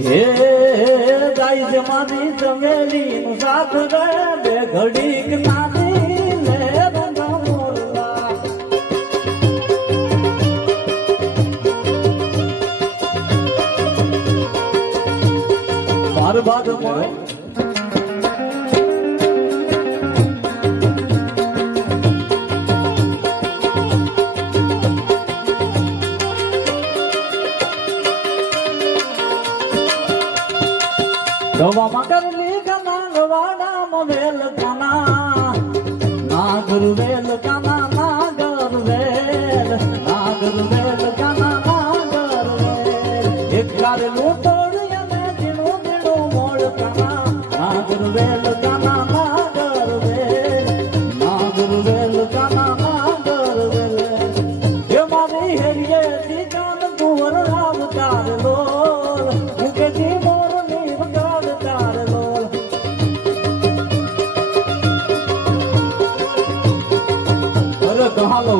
હે દાઈ જમાની જમેલી મુસાફ બે ઘડીક નાની મારું બાદ મળે ગવામાં કરલી કના ગવાડામાં વેલ કના નાગર વેલ કના નાગર વેલ નાગર વેલ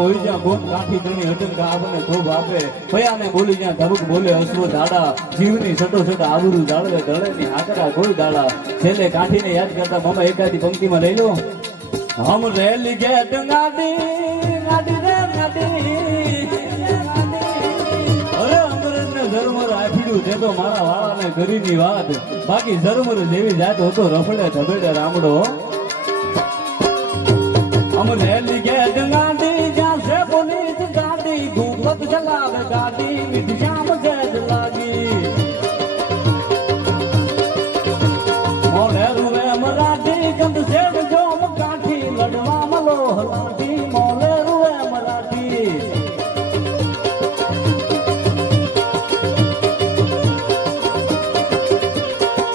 હોય જ્યાં ગોમ કાઠી ધણી હટન કા આપણને ખૂબ આપે. પયાને બોલી જ્યાં ધબક બોલે અશ્વ દાડા જીવની સટો સટ આબરૂ જાળવે દળે ની હાકરા કોઈ દાડા છેલ્લે કાઠીને યાદ કરતા મામા એકાદી પંક્તિમાં લઈ લો. હમ રેલી ગેટ ગાડી તે મારા વાળાને ઘરીની વાત બાકી ઝરમર જેવી જાત હતો રફડે ધબેડે રામડો. અમ રેલી ગેટ ગાડી ગાદી વિદ્યા વગર લાગી. મોને રૂમે મરાઠી, ગંધ શેડ જોમ કાઠી, લડવા મલો લાઠી મોને રૂમે મરાઠી.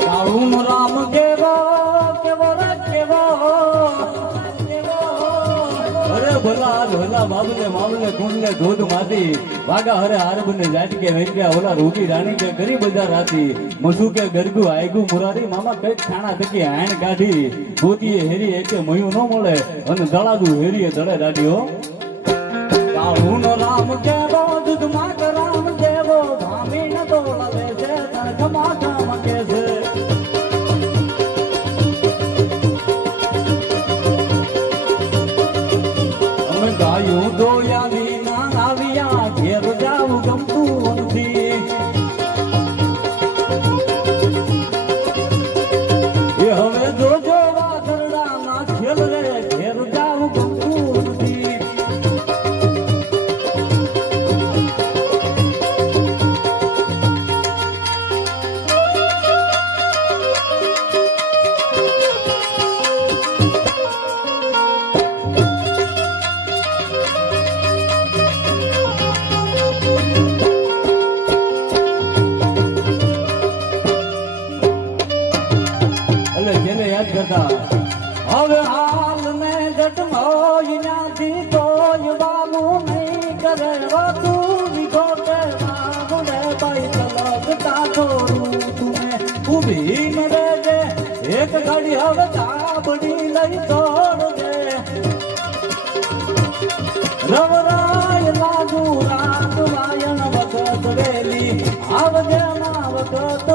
કાળું રામ કેવો કેવો કેવો? અરે ભલા ભલા બાબને મામલે કુંડલે ધોધ માતી વાગા હરે હારબને જાટકે વેંગ્યા ઓલા રૂપી રાણી કે કરી બજાર રાતી. મસુ કે ગરગુ આયગુ મુરારી, મામા કઈ છાણા તકી હાણ કાઢી. ગોતીએ હેરી એકે મયું ન મળે અને દળાદુ હેરીએ દળે દાડીઓ કાળું નો રામ કેવો જગત મોયના દીપોય બાબુ નહીં કરવા તું વિગો કરવા મને ભાઈ તલગતા છોડું તુમે ઊભી મળે દે એક ઘડી હવે તાબડી લઈ છોડ દે રવરાય લાગુ રાત વાયણ વખત વેલી આવજે માં વખત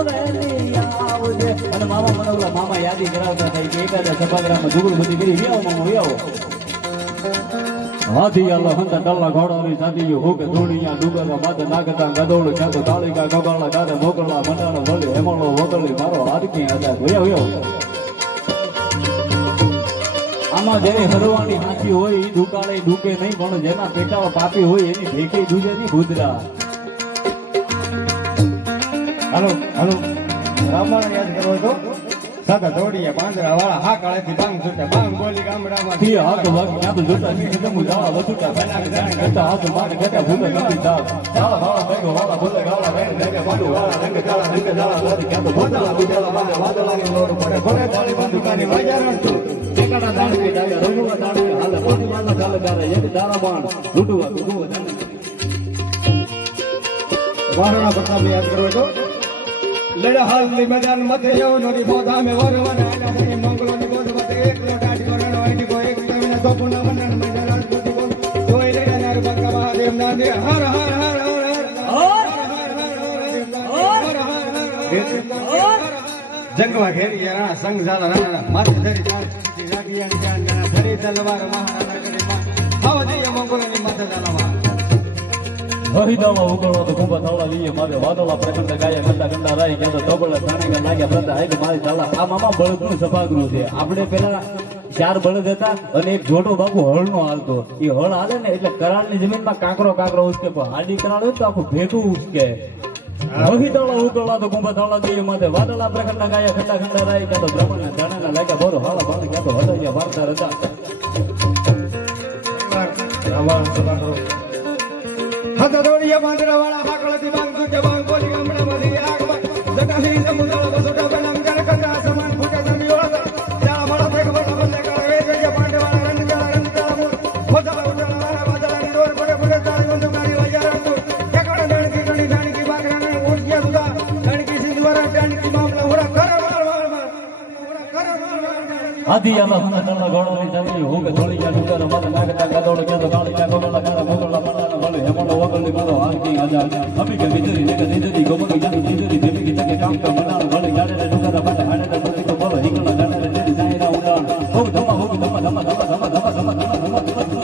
અને મામા મને ઓલા મામા યાદી કરાવતા થાય કે એકાદા સભાગ્રામમાં ઝુગડ બધી કરી વ્યાવો મામા વ્યાવો હાથી આલા હંતા વગળી મારો હારકી હતા વ્યાવ વ્યાવ આમાં જેને હરવાની હાથી હોય એ દુકાળે ડૂકે નહીં, પણ જેના પેટાવા પાપી હોય એની ભેખી દૂજે ની ભૂદરા. હાલો હાલો. રામાયણ યાદ કરો તો સાદા દોડીએ વાળા હા કાળેથી બાંગ છૂટે બાંગ બોલી ગામડામાં. થી હાથ વાગ ત્યાં તો જોતા ની જમુ જાળા બેના જાણે કરતા હાથ માર ગટા ભૂલે ગમી તાર જાળા વાળા મેઘો વાળા ભૂલે ગાળા લેકે બાડુ વાળા રંગ જાળા રંગ જાળા લોરી ક્યાં તો ભોંડા બુજેલા બાને વાદળાની લોર પડે ભલે તાળી બંદુકાની વાજારણ તું. એકાડા દાણ કે ડાયા રઘુવા દાણ હાલે પોતી વાળા ચાલે દારે એક દાણા બાણ. લૂટવા લૂટવા દાણ મહારાણા પ્રતાપ યાદ કરો તો લડહલની મેદાન મધ્ય યવનો બોધ મતે એક લોટાડી વરણ એક તમના સપુન વનન મે જલાલ બુદ્ધિ બોલ જોઈ હરિદામાં ઉગળો તો ખૂબ થવડા લઈએ, મારે વાદળા પ્રખંડ ગાયા ગંડા ગંડા રાઈ ગયા તો ધોબળા થાણે લાગ્યા પ્રતા હાઈ મારી ચાલા આ મામા બળદનું સભાગૃહ છે. ચાર બળદ હતા અને એક જોટો બાપુ હળનો હાલતો. એ હળ હાલે ને એટલે કરાળની જમીનમાં કાંકરો કાંકરો ઉસકે, પણ હાડી કરાળ હોય તો આખું ભેગું ઉસકે. હરિદાળા ઉગળા તો કુંભા થાવડા દઈએ માથે. વાદળા પ્રખંડ ગાયા ખંડા ખંડા રાય ગયા તો બ્રાહ્મણ જાણે લાગ્યા, બોરો હાલા બાણ ગયા તો હડાયા વાર્તા રજા आदि आमा માંગ સુજે માંગ બોલી ગામડામાંથી આગમાં थोड़ी जा સમુદ્ર બસુટા બનામ ગણ के સમાન ફૂટે का ઓળખ लगा મારો આરતી આજા અમી કે વિજરી ને કે દીજરી ગોમની જાની દીજરી દેવી કે તકે કામ કા મનાન ભલે ગાડે ને ડુંગર પાટે હાડે ને પ્રતિ તો બોલો હિંગળના ગાડે ને તેરી જાયના ઉડાન હો ધમા હો ધમા ધમા ધમા ધમા ધમા ધમા ધમા ધમા ધમા